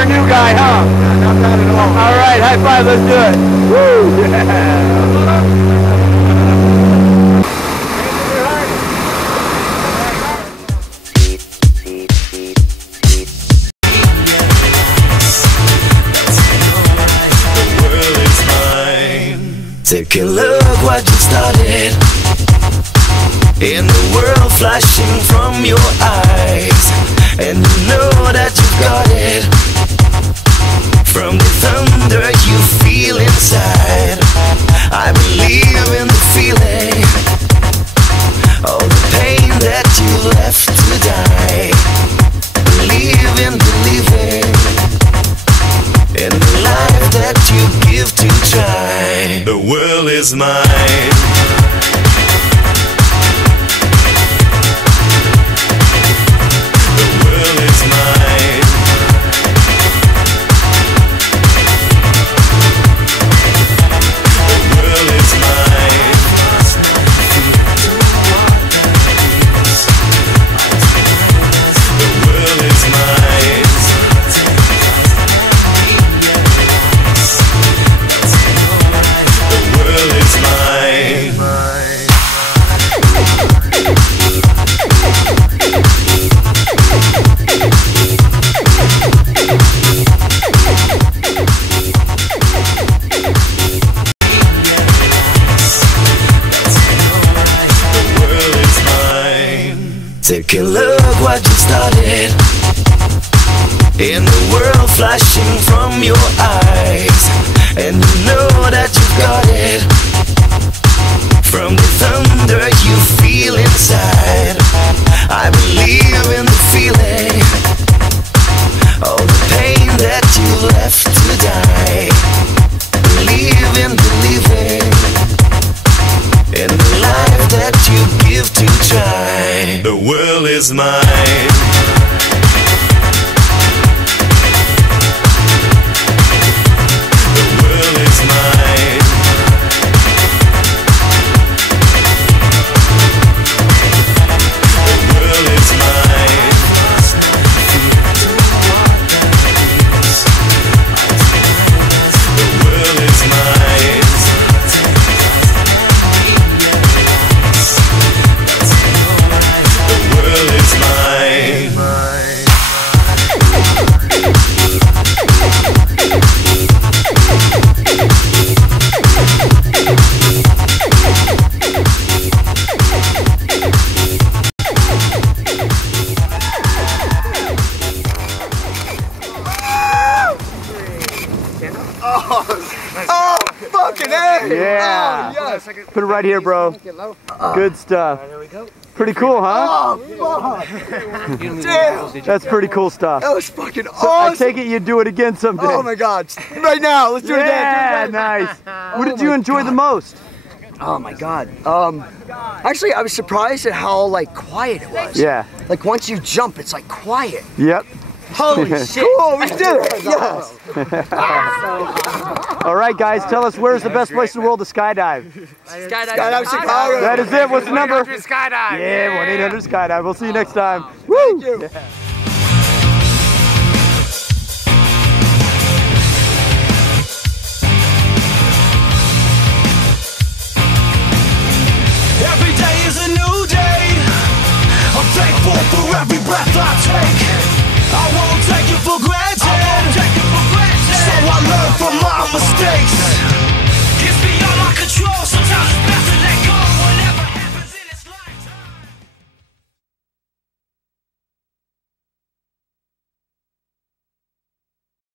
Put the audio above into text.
a new guy, huh? Not bad at all. All right, high five, let's do it. Woo! Yeah. Take a look what you started, in the world flashing from your eyes, and you know that you got it, from the thunder you feel inside. I believe in the feeling, all the pain that you left to die. Believe in believing in the life that you give to try. The world is mine. The world is mine. The world is mine. The world is mine. The world is mine. Take a look what you started, in the world flashing from your eyes, and you know that you got it, from the thunder you feel inside. I believe in the feeling, all the pain that you left to die. Believe in believing in the life that you give to try. The world is mine. The world is mine. The world is mine. The world is mine. The world is mine. Oh, fucking A! Yeah. Oh, yes. Put it right here, bro. Good stuff. There we go. Pretty cool, huh? Oh, fuck. Damn. That's pretty cool stuff. That was fucking So awesome. I take it you'd do it again someday. Oh my god. Right now. Let's do it Yeah, again. nice. What did Oh you my enjoy the most? Oh my god. Actually, I was surprised at how like quiet it was. Yeah. Like once you jump, it's like quiet. Yep. Holy shit. Cool, we did it. Yes. All right, guys, tell us where's the best place in the world to skydive? Skydive Chicago. That is it. What's the number? 1-800 Skydive. Yeah, 1-800 Skydive. We'll see you next time. Thank you. Every day is a new day. I'm thankful for every breath I take. I won't take it for granted. So I learn from my mistakes.